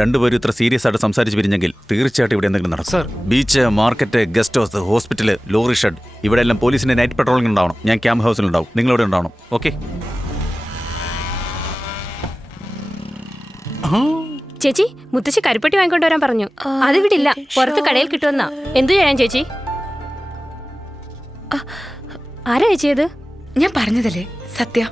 രണ്ടുപേരും ഇത്ര സീരിയസ് ആയിട്ട് സംസാരിച്ച് പിരിഞ്ഞെങ്കിൽ തീർച്ചയായിട്ടും ഇവിടെ എന്തെങ്കിലും നടക്കും. Sir. Beach market guest house hospital lorry shed ഇവിടെ എല്ലാം പോലീസിന്റെ നൈറ്റ് പെട്രോളിംഗ് ഉണ്ടാവണം. ഞാൻ ക്യാമ്പ് ഹൗസിൽ ഉണ്ടാവും. നിങ്ങളിവിടെ ഉണ്ടാവണം. ഓക്കെ ചേച്ചി മുത്തശ്ശി കരിപ്പെട്ടി വാങ്ങിക്കൊണ്ട് വരാൻ പറഞ്ഞു. അത് വിടില്ല ഇല്ല പുറത്ത് കടയിൽ കിട്ടുമെന്നാ. എന്തു ചെയ്യാൻ ചേച്ചി? ആരാ ചേച്ചി ഇത്? ഞാൻ പറഞ്ഞതല്ലേ സത്യ.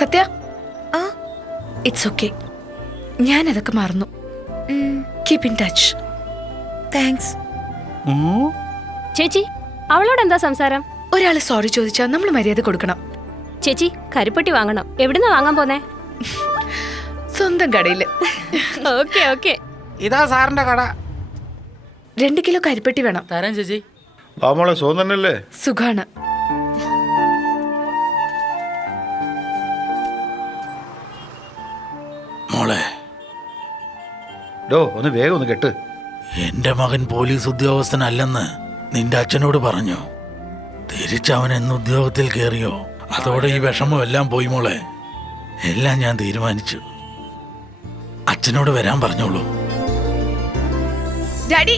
സത്യ? ഇറ്റ്സ് ഓക്കെ ഞാൻ അതൊക്കെ മറന്നു. കീപ് ഇൻ ടച്ച് താങ്ക്സ് ചേച്ചി അവളോട് എന്താ സംസാരം? ഒരാൾ സോറി ചോദിച്ചാൽ നമ്മൾ മര്യാദ കൊടുക്കണം. ചേച്ചി കരിപ്പട്ടി വാങ്ങണം. എവിടുന്നാ വാങ്ങാൻ പോന്നേ? സ്വന്തം കടയിൽ ഓക്കെ ഓക്കെ ഇതാ സാറിന്റെ കട. രണ്ട് കിലോ കരിപ്പട്ടി വേണം. തരാം ചേച്ചി. ആ സോന്നല്ലേ സുഖാണ്. മോളെ. ഡോ ഒന്ന് വേഗം ഒന്ന് കെട്ട്. എന്റെ മകൻ പോലീസ് ഉദ്യോഗസ്ഥനല്ലെന്ന് നിന്റെ അച്ഛനോട് പറഞ്ഞു. തിരിച്ചവൻ എന്ന് ഉദ്യോഗത്തിൽ കയറിയോ അതോടെ ഈ വിഷമം എല്ലാം പോയി മോളെ. എല്ലാം ഞാൻ തീരുമാനിച്ചു. അച്ഛനോട് വരാൻ പറഞ്ഞോളൂ. ഡാഡി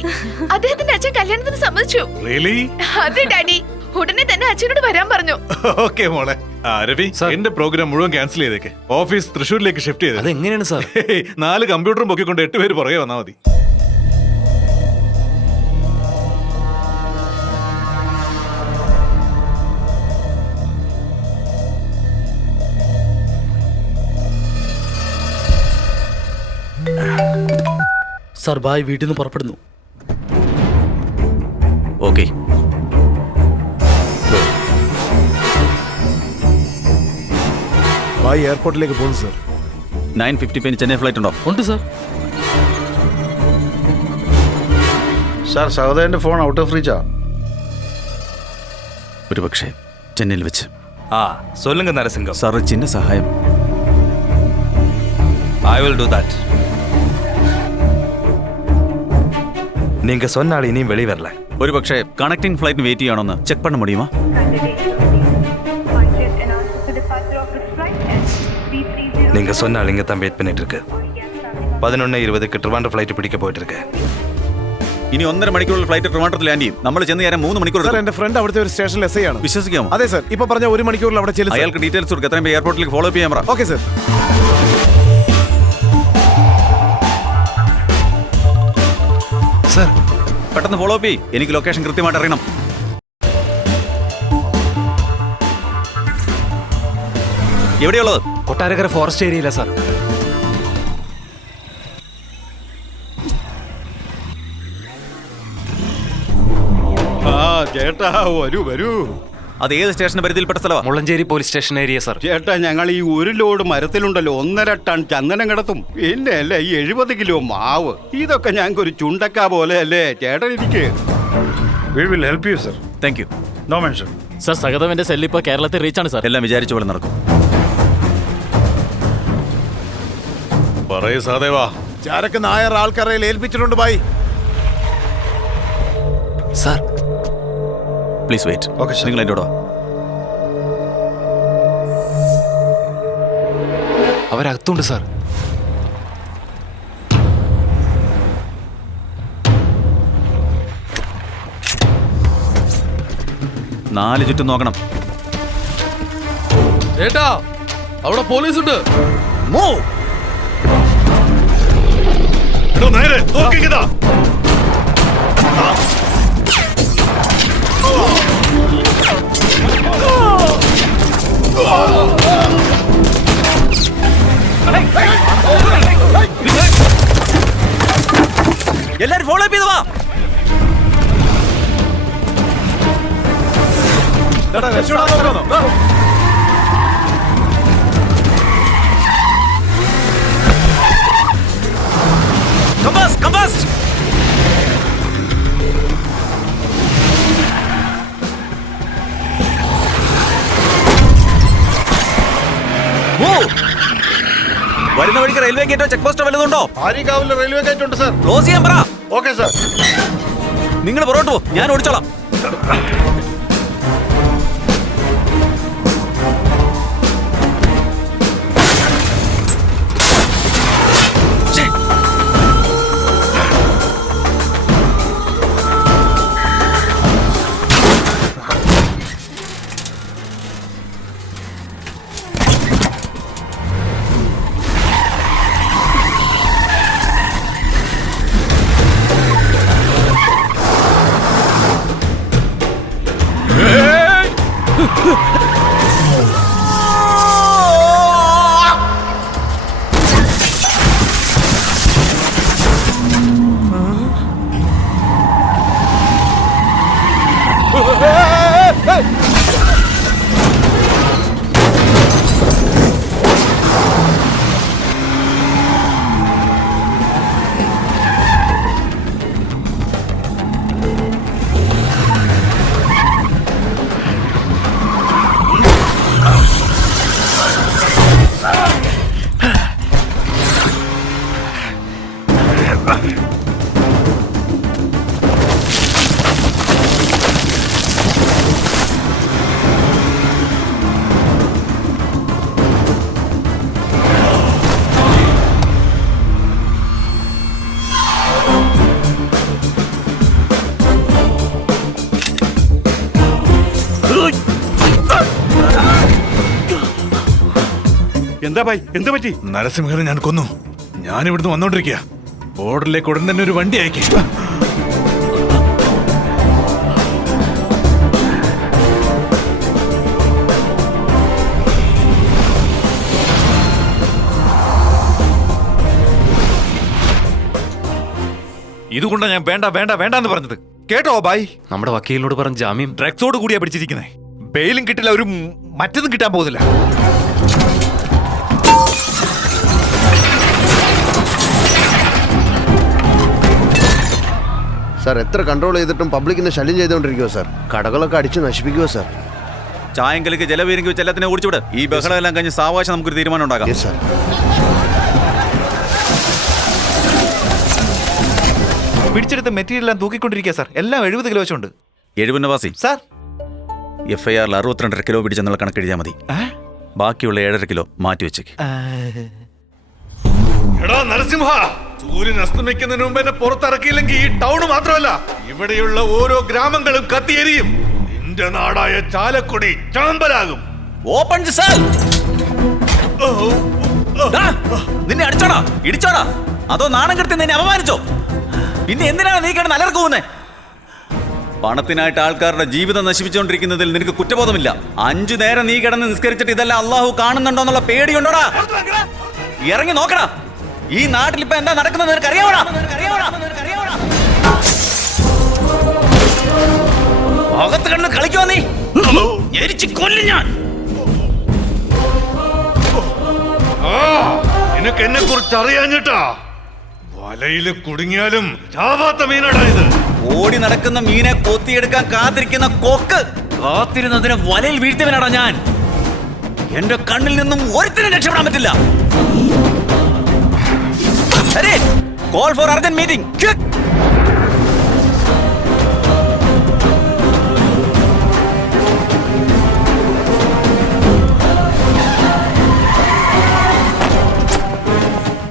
അദ്ദേഹത്തിന്റെ അച്ഛൻ കല്യാണത്തിന് സമ്മതിച്ചു. റിയലി അതെ ഡാഡി. ഉടനെ തന്നെ അച്ഛനോട് വരാൻ പറഞ്ഞു. ഓക്കെ മോളെ. ആ രവി എന്റെ പ്രോഗ്രാം മുഴുവൻ ക്യാൻസൽ ചെയ്തേക്ക്. ഓഫീസ് തൃശ്ശൂരിലേക്ക് ഷിഫ്റ്റ് ചെയ്തത് അതെങ്ങനെയാണ് സാർ? നാല് കമ്പ്യൂട്ടറും പൊക്കിക്കൊണ്ട് എട്ട് പേര് പുറകെ വന്നാൽ മതി. സാർ ബായ് വീട്ടിൽ നിന്ന് പുറപ്പെടുന്നു ഓക്കെ ബായ് എയർപോർട്ടിലേക്ക് പോകുന്നു സർ നയൻ ഫിഫ്റ്റി പേന് ചെന്നൈ ഫ്ലൈറ്റ് ഉണ്ടോ ഉണ്ട് സാർ സാർ സഹോദരന്റെ ഫോൺ ഔട്ട് ഓഫ് റീച്ചാ ഒരു പക്ഷേ ചെന്നൈയിൽ വെച്ച് ஆ சொல்லுங்க நரசிங்கம் സാർ ഒരു ചിന്ന സഹായം ஐ வில் டூ தட் நீங்க சொன்னால் இனியும் வெளியே வரல ഒരു പക്ഷേ കണക്ടിംഗ് ഫ്ലൈറ്റിന് വെയിറ്റ് ചെയ്യണമെന്ന് ചെക്ക് പണ്ണ മുടിയുമോ நீங்க சொன்னால் இங்க தான் வெயிட் பண்ணிட்டு இருக்கு பதினொன்று இருபதுக்கு ட்ரிவாண்டர் ஃப்ளைட் பிடிக்க போயிட்டு இருக்கு ഇനി ഒന്നര മണിക്കൂറിൽ ഫ്ലൈറ്റ് ട്രിവാൻഡ്രത്തിൽ ലാൻഡ് ചെയ്യും നമ്മൾ ചെന്ന് കയറാൻ മൂന്ന് മണിക്കൂർ സർ എടുക്കും. എന്റെ ഫ്രണ്ട് അവിടുത്തെ ഒരു സ്റ്റേഷനിൽ എസ് ഐ ആണ് വിശ്വസിക്കാമോ അതെ സർ ഇപ്പൊ പറഞ്ഞ ഒരു മണിക്കൂറിൽ അവിടെ ചെല്ലും അയാൾക്ക് ഡീറ്റെയിൽസ് കൊടുക്കുക എത്രയും എയർപോർട്ടിലേക്ക് ഫോളോ അപ്പ് ചെയ്യാൻ പറ ഓക്കെ സർ സാർ പെട്ടെന്ന് ഫോളോ അപ്പ് ചെയ്യും. എനിക്ക് ലൊക്കേഷൻ കൃത്യമായിട്ട് അറിയണം. എവിടെയുള്ളത്? കൊട്ടാരക്കര ഫോറസ്റ്റ് ഏരിയയില്ല സാർ. ആ ചേട്ടാ വരൂ വരൂ. അത് ഏത് സ്റ്റേഷൻ പരിധിയിൽപ്പെട്ട സ്ഥലമാണ് Mullancheri police station area sir. ചേട്ടാ ഞങ്ങൾ ഈ ഒരു ലോഡ് മരത്തിലുണ്ടല്ലോ. ഒന്നര ടൺ ചന്ദനം കിടത്തും. പിന്നെ അല്ലേ ഈ എഴുപത് കിലോ മാവ്. ഇതൊക്കെ ഞങ്ങൾക്ക് ഒരു ചുണ്ടക്ക പോലെ അല്ലേ? ചേട്ടൻ ഇരിക്ക്. We will help you sir thank you no mention sir സഹതവന്റെ cell ഇപ്പൊ കേരളത്തിൽ റീച്ച് ആണ് സാർ എല്ലാം വിചാരിച്ച പോലെ നടക്കും. പറയൂ സഹദേവാ. ചാരക്ക് നായർ ആൾക്കാരെ ഏൽപ്പിച്ചിട്ടുണ്ട് Bhai sir please wait. Okay sir. നിങ്ങൾ എന്റെ കൂടെ അവരകത്തുണ്ട് സാർ നാല് ചുറ്റും നോക്കണം. ചേട്ടാ അവിടെ പോലീസ് ഉണ്ട് നേരെ നോക്കിക്കതാ എല്ലാരും ഫോളോ അപ്പ് ചെയ്ത് വാ. രക്ഷപ്പെടാൻ നോക്കണോ വരുന്ന വഴിക്ക് റെയിൽവേ ഗേറ്റോ ചെക്ക് പോസ്റ്റോ വല്ലതുണ്ടോ ആര്യകാവിലെ റെയിൽവേ ഗേറ്റ് ഉണ്ട് സാർ. ക്ലോസ് ചെയ്യാൻ പറ. Okay sir. നിങ്ങൾ പുറകോട്ട് പോ ഞാൻ ഓടിച്ചോളാം. എന്താ ഭായ്? എന്താ പറ്റി? നരസിംഹനെ ഞാൻ കൊന്നു. ഞാൻ ഇവിടുന്ന് വന്നോണ്ടിരിക്കുക ബോർഡറിലേക്ക് ഉടൻ തന്നെ ഒരു വണ്ടി അയക്കി. ഇതുകൊണ്ടാ ഞാൻ വേണ്ട വേണ്ട വേണ്ട എന്ന് പറഞ്ഞത്. കേട്ടോ ബായ് നമ്മുടെ വക്കീലിനോട് പറഞ്ഞ ജാമ്യം ഡ്രഗ്സോട് കൂടിയാ പിടിച്ചിരിക്കുന്നത് ബെയിലും കിട്ടില്ല ഒരു മറ്റൊന്നും കിട്ടാൻ പോകുന്നില്ല. സാർ എത്ര കൺട്രോൾ ചെയ്തിട്ടും പബ്ലിക്കിനെ ശല്യം ചെയ്തുകൊണ്ടിരിക്കുവോ സാർ. കടകളൊക്കെ അടിച്ച് നശിപ്പിക്കുവോ സാർ. ചായങ്കലിക്ക് ജലവീരങ്കി വെച്ച് എല്ലാത്തിനെ ഓടിച്ചുവിട് ഈ ബഹളം എല്ലാം കഴിഞ്ഞ് സാവകാശം നമുക്കൊരു തീരുമാനം ഉണ്ടാകാം യെസ് സാർ പിടിച്ചെടുത്ത മെറ്റീരിയൽ എല്ലാം തൂക്കിക്കൊണ്ടിരിക്കുക സാർ എല്ലാം എഴുപത് കിലോ വെച്ചുണ്ട്. എഴുപന്നവാസി സാർ എഫ് ഐ ആറിൽ അറുപത്തിരണ്ടര കിലോ പിടിച്ചെന്നുള്ള കണക്ക് എഴുതിയാൽ മതി. ബാക്കിയുള്ള ഏഴര കിലോ മാറ്റി വെച്ചേക്ക്. എടാ നരസിംഹ സൂര്യൻ അസ്തമിക്കുന്നതിന് മുമ്പ് എന്നെ പുറത്തിറക്കിയില്ലെങ്കിൽ ഈ ടൗൺ മാത്രമല്ല ഇവിടെയുള്ള ഓരോ ഗ്രാമങ്ങളും കത്തിയെരിയും. നിന്റെ നാടായ ചാലക്കുടി ചാമ്പലാകും. ഓപ്പൺ നിന്നെ അടിച്ചോടാ ഇടിച്ചോടാ. അതോ നാണം കെടുത്തി നിന്നെ അപമാനിച്ചോ? പിന്നെ എന്തിനാണ് നീ കിടന്ന് അലർക്കുന്നെ പണത്തിനായിട്ട് ആൾക്കാരുടെ ജീവിതം നശിപ്പിച്ചുകൊണ്ടിരിക്കുന്നതിൽ നിനക്ക് കുറ്റബോധമില്ല. അഞ്ചു നേരം നീ കിടന്ന് നിസ്കരിച്ചിട്ട് ഇതെല്ലാം അള്ളാഹു കാണുന്നുണ്ടോ എന്നുള്ള പേടിയുണ്ടോടാ? ഇറങ്ങി നോക്കടാ. ഈ നാട്ടിൽ ഇപ്പൊ എന്താ നടക്കുന്നത് നിനക്ക് അറിയാവടാ അകത്ത് കണ്ണ് കളിക്കുവാ നീ. എരിച്ച് കൊല്ലും ഞാൻ. നിനക്ക് എന്നെ കുറിച്ച് അറിയാഞ്ഞിട്ടാ വലയിൽ കുടുങ്ങിയാലും ചാവാത്ത മീനടാ ഇത്. ഓടി നടക്കുന്ന മീനെ കൊത്തിയെടുക്കാൻ കാത്തിരിക്കുന്ന കൊക്ക് കാത്തിരുന്നതിനെ വലയിൽ വീഴ്ത്തിയവനാടാ ഞാൻ. എന്റെ കണ്ണിൽ നിന്നും ഒരുത്തിനും രക്ഷപ്പെടാൻ പറ്റില്ല. Call for urgent meeting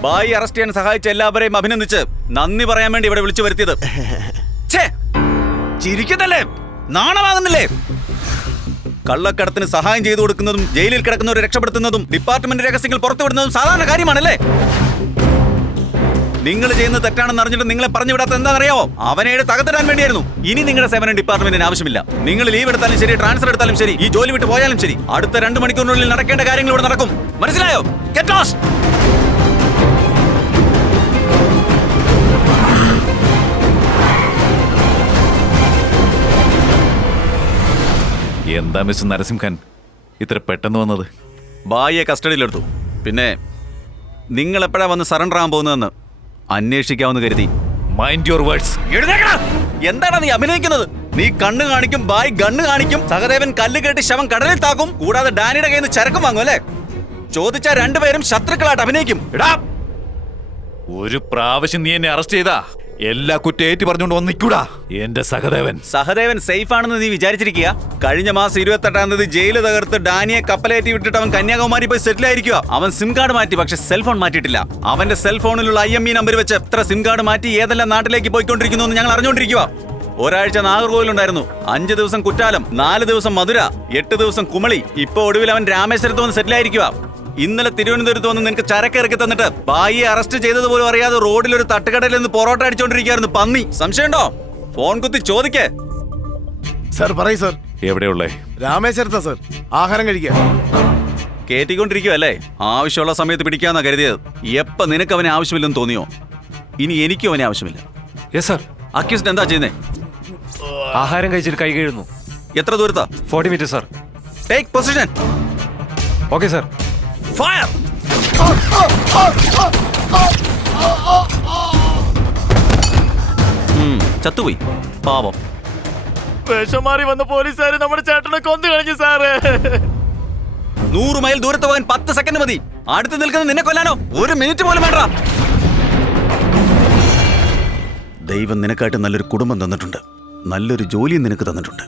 Bhai arrest ചെയ്യാൻ സഹായിച്ച എല്ലാവരെയും അഭിനന്ദിച്ച് നന്ദി പറയാൻ വേണ്ടി ഇവിടെ വിളിച്ചു വരുത്തിയത്. ചിരിക്കുന്നല്ലേ നാണമാകുന്നില്ലേ? കള്ളക്കടത്തിന് സഹായം ചെയ്തു കൊടുക്കുന്നതും ജയിലിൽ കിടക്കുന്നവരെ രക്ഷപ്പെടുത്തുന്നതും ഡിപ്പാർട്ട്മെന്റ് രഹസ്യങ്ങൾ പുറത്തുവിടുന്നതും സാധാരണ കാര്യമാണല്ലേ? നിങ്ങൾ ചെയ്യുന്ന തെറ്റാണെന്ന് അറിഞ്ഞിട്ട് നിങ്ങളെ പറഞ്ഞു വിടാത്ത എന്താണെന്നറിയാമോ അവനെ തകത്തിടാൻ വേണ്ടിയായിരുന്നു. ഇനി നിങ്ങളുടെ സേവനം ഡിപ്പാർട്ട്മെന്റിന് ആവശ്യമില്ല. നിങ്ങൾ ലീവ് എടുത്താലും ശരി ട്രാൻസ്ഫർ എടുത്താലും ശരി ഈ ജോലി വിട്ട് പോയാലും ശരി. അടുത്ത രണ്ട് മണിക്കൂറിനുള്ളിൽ നടക്കേണ്ട കാര്യങ്ങൾ ഇവിടെ നടക്കും. മനസ്സിലായോ? ഗെറ്റ് ലോസ്റ്റ് എന്താ മിസ് നരസിംഹൻ? ഇത്ര പെട്ടെന്ന് വന്നത്? ഭാര്യയെ കസ്റ്റഡിയിലെടുത്തു. പിന്നെ നിങ്ങൾ എപ്പോഴാണ് വന്ന് സറണ്ടർ ആകാൻ പോകുന്നതെന്ന്? അന്വേഷിക്കാമെന്ന് കരുതി. Mind your words! എന്താണ് നീ അഭിനയിക്കുന്നത്? നീ കണ്ണ് കാണിക്കും ബായ് ഗണ്ണ് കാണിക്കും സഹദേവൻ കല്ല് കെട്ടി ശവം കടലിൽ താക്കും കൂടാതെ ഡാനിയുടെ കയ്യിൽ നിന്ന് ചരക്കും വാങ്ങും അല്ലേ? ചോദിച്ച രണ്ടുപേരും ശത്രുക്കളായിട്ട് അഭിനയിക്കും. ഒരു പ്രാവശ്യം നീ എന്നെ അറസ്റ്റ് ചെയ്താ. എല്ലാ കുറ്റം ഏറ്റു പറഞ്ഞുകൊണ്ട് വന്ന് നിൽക്കൂടാ. എന്റെ സഹദേവൻ. സഹദേവൻ സേഫ് ആണെന്ന് നീ വിചാരിച്ചിരിക്കുക. കഴിഞ്ഞ മാസം ഇരുപത്തെട്ടാം തീയതി ജയിൽ തകർത്ത് ഡാനിയെ കപ്പലേറ്റി വിട്ടിട്ട് അവൻ കന്യാകുമാരി പോയി സെറ്റിൽ ആയിരിക്കുക. അവൻ സിം കാർഡ് മാറ്റി പക്ഷെ സെൽഫോൺ മാറ്റിയിട്ടില്ല. അവന്റെ സെൽഫോണിലുള്ള ഐ എം ഇ നമ്പർ വെച്ച് എത്ര സിം കാർഡ് മാറ്റി ഏതെല്ലാം നാട്ടിലേക്ക് പോയിക്കൊണ്ടിരിക്കുന്നു എന്ന് ഞങ്ങൾ അറിഞ്ഞുകൊണ്ടിരിക്കുക. ഒരാഴ്ച നാഗർകോവിലുണ്ടായിരുന്നു. അഞ്ച് ദിവസം കുറ്റാലം നാല് ദിവസം മധുര എട്ട് ദിവസം കുമളി. ഇപ്പൊ ഒടുവിൽ അവൻ രാമേശ്വരത്ത് വന്ന് സെറ്റിൽ ആയിരിക്കുക. ഇന്നലെ തിരുവനന്തപുരത്ത് വന്ന് നിനക്ക് ചരക്ക് ഇറക്കി തന്നിട്ട് ബായിയെ അറസ്റ്റ് ചെയ്തത് പോലും അറിയാതെ റോഡിൽ ഒരു തട്ടുകടയിൽ നിന്ന് പൊറോട്ട അടിച്ചോണ്ടിരിക്കുകയായിരുന്നു പന്നി. സംശയമുണ്ടോ? ഫോൺ കുത്തി ചോദിക്കേ. സാർ പറയൂ സർ. എവിടെയുള്ളേ? രാമേശ്വരത്താ സർ. ആഹാരം കഴിക്കുക കേട്ടിക്കൊണ്ടിരിക്കുവല്ലേ? ആവശ്യമുള്ള സമയത്ത് പിടിക്കാന്നാ കരുതിയത്. എപ്പ നിനക്ക് അവനെ ആവശ്യമില്ലെന്ന് തോന്നിയോ? ഇനി എനിക്കും അവനെ ആവശ്യമില്ല. യെസ് സർ അക്യൂസ്ഡ് എന്താ ചെയ്യുന്നേ? ആഹാരം കഴിച്ചിട്ട് കൈ കഴുകുന്നു. എത്ര ദൂരത്താ? Forty metre sir take position okay sir fire ചത്തുപോയി. പാവം. വേഷം മാറി വന്ന പോലീസുകാർ നമ്മുടെ ചേട്ടനെ കൊന്നു കളഞ്ഞു സാറ്. നൂറ് മൈൽ ദൂരത്ത് പോകാൻ പത്ത് സെക്കൻഡ് മതി. അടുത്ത് നിൽക്കുന്ന നിന്നെ കൊല്ലാനോ? ഒരു മിനിറ്റ് പോലും വേണ്ട. ദൈവം നിനക്കായിട്ട് നല്ലൊരു കുടുംബം തന്നിട്ടുണ്ട്. നല്ലൊരു ജോലിയും നിനക്ക് തന്നിട്ടുണ്ട്.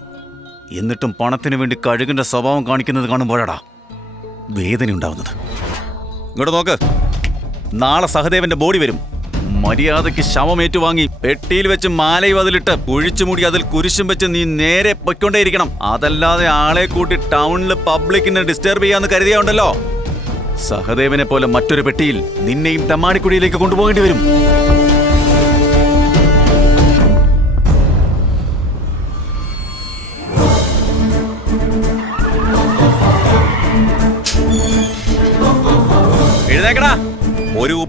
എന്നിട്ടും പണത്തിന് വേണ്ടി കഴുകിന്റെ സ്വഭാവം കാണിക്കുന്നത് കാണുമ്പോഴാടാ. വേദന ഉണ്ടാവുന്നത് ഇങ്ങോട്ട് നോക്ക്. നാളെ സഹദേവന്റെ ബോഡി വരും. മര്യാദയ്ക്ക് ശവം ഏറ്റുവാങ്ങി പെട്ടിയിൽ വെച്ച് മാലയും അതിലിട്ട് കുഴിച്ചുമൂടി അതിൽ കുരിശും വെച്ച് നീ നേരെ പൊയ്ക്കൊണ്ടേയിരിക്കണം. അതല്ലാതെ ആളെ കൂട്ടി ടൗണിൽ പബ്ലിക്കിനെ ഡിസ്റ്റർബ് ചെയ്യാന്ന് കരുതിയാണ്ടല്ലോ സഹദേവനെ പോലെ മറ്റൊരു പെട്ടിയിൽ നിന്നെയും തമ്മാടിക്കുടിയിലേക്ക് കൊണ്ടുപോകേണ്ടി വരും.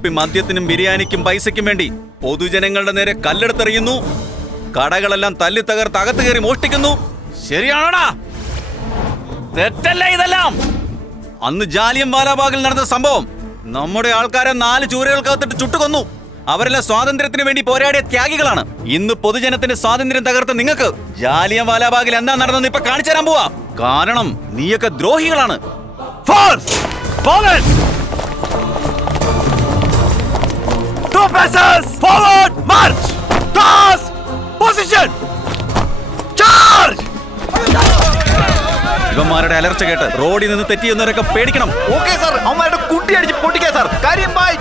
കുപ്പി മദ്യത്തിനും ബിരിയാണിക്കും പൈസയ്ക്കും വേണ്ടി പൊതുജനങ്ങളുടെ നേരെ കല്ലെടുത്തെറിയുന്നു. കടകളെല്ലാം തല്ലി തകർത്ത് അകത്ത് കയറി മോഷ്ടിക്കുന്നു. ശരിയാണോടാ? തെറ്റല്ലേ ഇതെല്ലാം? അന്ന് ജാലിയം വാലാബാഗിൽ നടന്ന സംഭവം. നമ്മുടെ ആൾക്കാരെ നാല് ചൂരകൾക്കകത്തിട്ട് ചുട്ടുകൊന്നു. അവരെല്ലാം സ്വാതന്ത്ര്യത്തിന് വേണ്ടി പോരാടിയ ത്യാഗികളാണ്. ഇന്ന് പൊതുജനത്തിന്റെ സ്വാതന്ത്ര്യം തകർത്ത നിങ്ങൾക്ക് ജാലിയം വാലാബാഗിൽ എന്താ നടന്നെന്ന് ഇപ്പൊ കാണിച്ചു തരാൻ പോവാ. കാരണം നീയൊക്കെ ദ്രോഹികളാണ്. Force! Passes! Forward! March! Toss! Position! Charge! ഇവന്മാരുടെ അലർച്ച കേട്ട് റോഡിൽ നിന്ന് തെറ്റിയെന്നവരൊക്കെ പേടിക്കണം ഓക്കെ സാർ അവന്മാരുടെ കുട്ടി അടിച്ച് പൊട്ടിക്കാ സാർ കാര്യം ബൈ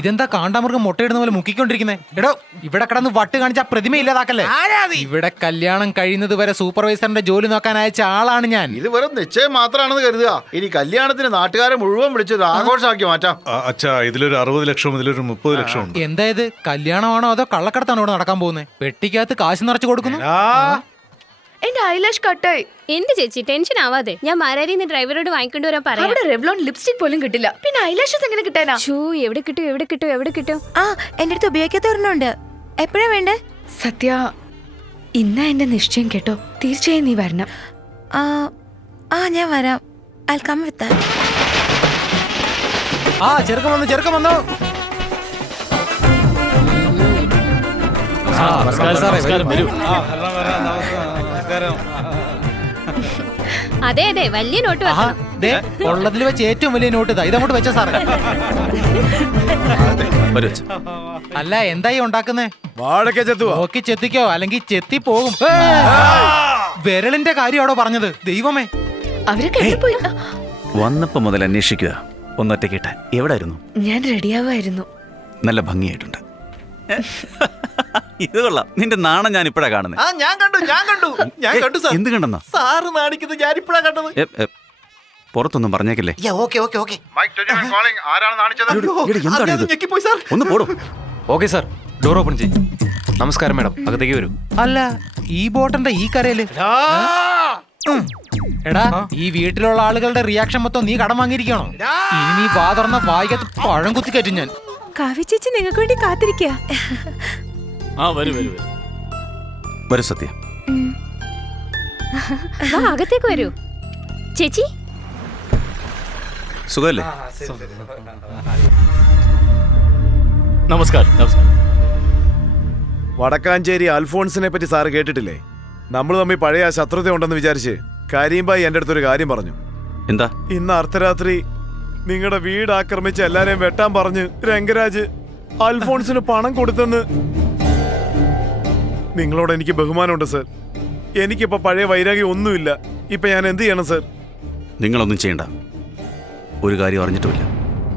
ഇതെന്താ കാണ്ടാമൃഗം മുട്ടയിടുന്ന പോലെ മുക്കിക്കൊണ്ടിരിക്കുന്നേ? എടോ ഇവിടെ കിടന്ന് വട്ട് കാണിച്ച പ്രതിമ ഇല്ലാതാക്കല്ലേ? ഇവിടെ കല്യാണം കഴിയുന്നത് വരെ സൂപ്പർവൈസറിന്റെ ജോലി നോക്കാൻ അയച്ച ആളാണ് ഞാൻ. ഇത് വെറും നിശ്ചയം മാത്രമാണെന്ന് കരുതുക. ഇനി കല്യാണത്തിന് നാട്ടുകാരെ മുഴുവൻ വിളിച്ചത് ആഘോഷമാക്കി മാറ്റാം. അച്ഛാ ഇതിലൊരു അറുപത് ലക്ഷം ഇതിലൊരു മുപ്പത് ലക്ഷം എന്തായത് എന്താ കല്യാണമാണോ അതോ കള്ളക്കടത്താണോ ഇവിടെ നടക്കാൻ പോകുന്നത് പെട്ടിക്കകത്ത് കാശ് നിറച്ചു കൊടുക്കുന്നു? എന്റെ ഐലാഷ് കട്ടായി. എന്ത് ചേച്ചി ടെൻഷൻ ആവാതെ. ഞാൻ മാരാരി ഡ്രൈവറോട് വാങ്ങിക്കൊണ്ട് വരാൻ പറയാം. അവിടെ റെവ്ലോൺ ലിപ്സ്റ്റിക് പോലും കിട്ടില്ല. പിന്നെ ഐലാഷസ് എങ്ങനെ കിട്ടാനാ? ഷൂ എവിടെ കിട്ടും എവിടെ കിട്ടും എവിടെ കിട്ടും? ആ എന്റെ അടുത്ത് ഉപയോഗിക്കാത്ത ഒരെണ്ണമുണ്ട് എപ്പോഴാ വേണ്ടേ? സത്യ ഇന്നാ എന്റെ നിശ്ചയം കേട്ടോ. തീർച്ചയായും നീ വരണം. ആ ആ ഞാൻ വരാം. ഐ കം വിത്ത് ആ ചെറുക്കം വന്നു ചെറുക്കം വന്നു. അതെ അതെ വലിയ നോട്ട് വെക്കണം. ഉള്ളതിൽ വെച്ച് ഏറ്റവും വലിയ നോട്ട് ഇതാ ഇതങ്ങോട്ട് വെച്ച സാറേ. വരൂ. അല്ല എന്തായി ഉണ്ടാക്കുന്നേ? വാഴക്കെ ചെത്തുവാ? നോക്കി ചെത്തിക്കോ അല്ലെങ്കിൽ ചെത്തി പോകും. വിരളിന്റെ കാര്യമാണോ പറഞ്ഞത്? ദൈവമേ. അവരൊക്കെ എവിടെ പോയി? ആ, വന്നപ്പോ മുതൽ അന്വേഷിക്കുക. ഒന്നൊറ്റ ഒന്നൊറ്റക്കിട്ട് എവിടായിരുന്നു? ഞാൻ റെഡിയാവായിരുന്നു. നല്ല ഭംഗിയായിട്ടുണ്ട്. ഇത് കൊള്ളാം. നിന്റെ നാണം ഞാൻ ഇപ്പഴാ കാണുന്നത് ആ ഞാൻ കണ്ടു ഞാൻ കണ്ടു. ഞാൻ കണ്ടു സാർ. എന്ത് കണ്ടെന്നാ? സാറ് നാണിക്കുന്നത് ഞാൻ ഇപ്പഴാ കണ്ടത്. എ, എ, പുറത്തൊന്നും പറഞ്ഞേക്കില്ലേ? Okay okay okay. ആരാണ് നാണിച്ചത്? എടി, എന്താണ് ഇത്? ഞെക്കിപ്പോയി സാർ. ഒന്ന് പോടും. Okay sir. ഡോർ ഓപ്പൺ ചെയ്യും. നമസ്കാരം മാഡം. അകത്തേക്ക് വരൂ. അല്ല ഈ ബോട്ടന്റെ ഈ കരയിൽ. ഉം. എടാ ഈ വീട്ടിലുള്ള ആളുകളുടെ റിയാക്ഷൻ മൊത്തം നീ കടം വാങ്ങിയിരിക്കണോ ഇനി നീ വാ തുറന്ന വായിക്കത്ത് പഴം കുത്തി കയറ്റും ഞാൻ. കാവ്യ ചേച്ചി നിങ്ങൾക്ക് വേണ്ടി കാത്തിരിക്കുക വരൂ സത്യ. വാ അകത്തേക്ക് വരൂ. ചേച്ചി? സുഖമല്ലേ? നമസ്കാരം നമസ്കാരം. വടക്കാഞ്ചേരി അൽഫോൺസിനെ പറ്റി സാറ് കേട്ടിട്ടില്ലേ? നമ്മൾ തമ്മിൽ പഴയ ആ ശത്രുത ഉണ്ടെന്ന് വിചാരിച്ച് കരീംബായി എന്റെ അടുത്തൊരു കാര്യം പറഞ്ഞു. എന്താ? ഇന്ന് അർദ്ധരാത്രി നിങ്ങളുടെ വീട് ആക്രമിച്ച് എല്ലാരെയും വെട്ടാൻ പറഞ്ഞ് രംഗരാജ് അൽഫോൺസിന് പണം കൊടുത്തെന്ന് നിങ്ങളോട് എനിക്ക് ബഹുമാനമുണ്ട് സർ. എനിക്കിപ്പോ പഴയ വൈരാഗ്യം ഒന്നുമില്ല. ഇപ്പൊ ഞാൻ എന്ത് ചെയ്യണം സർ? നിങ്ങളൊന്നും ചെയ്യണ്ട. ഒരു കാര്യം അറിഞ്ഞിട്ടുമില്ല.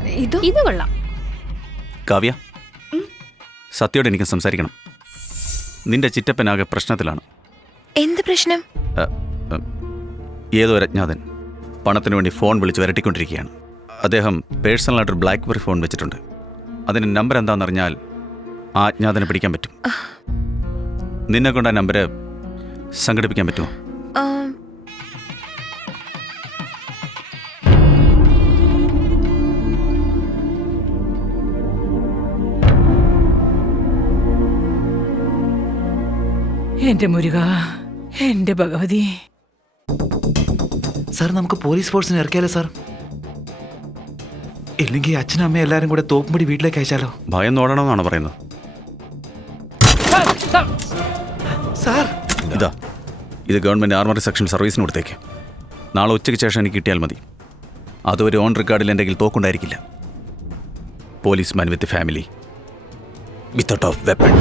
ഇത്? ഇത് കൊള്ളാം. കാവ്യ സത്യോട് എനിക്ക് സംസാരിക്കണം. നിന്റെ ചിറ്റപ്പനാകെ പ്രശ്നത്തിലാണ്. എന്ത് പ്രശ്നം? അ, അ, ഏതോ ഒരു അജ്ഞാതൻ പണത്തിന് വേണ്ടി ഫോൺ വിളിച്ച് വരട്ടിക്കൊണ്ടിരിക്കുകയാണ്. അദ്ദേഹം പേഴ്സണലായിട്ടൊരു ബ്ലാക്ക് ബെറി ഫോൺ വെച്ചിട്ടുണ്ട്. അതിന്റെ നമ്പർ എന്താണെന്നറിഞ്ഞാൽ ആ അജ്ഞാതനെ പിടിക്കാൻ പറ്റും. നിന്നെ കൊണ്ട് ആ നമ്പര് സംഘടിപ്പിക്കാൻ പറ്റുമോ? എന്റെ മുരുക എന്റെ ഭഗവതി. സാർ നമുക്ക് പോലീസ് ഫോഴ്സിന് ഇറക്കിയാലോ സാർ? ഇല്ലെങ്കിൽ അച്ഛനും അമ്മയും എല്ലാവരും കൂടെ തോപ്പുംപടി വീട്ടിലേക്ക് അയച്ചാലോ? ഭയം നോടണമെന്നാണ് പറയുന്നത്? ഇത് ഗവൺമെന്റ് ആർമറി സെക്ഷൻ സർവീസിന് കൊടുത്തേക്ക്. നാളെ ഉച്ചയ്ക്ക് ശേഷം എനിക്ക് കിട്ടിയാൽ മതി. അതൊരു ഓൺ റെക്കോർഡിൽ എന്റെ കയ്യിൽ തോക്കുണ്ടായിരിക്കില്ല. Police man with family. Without of weapon.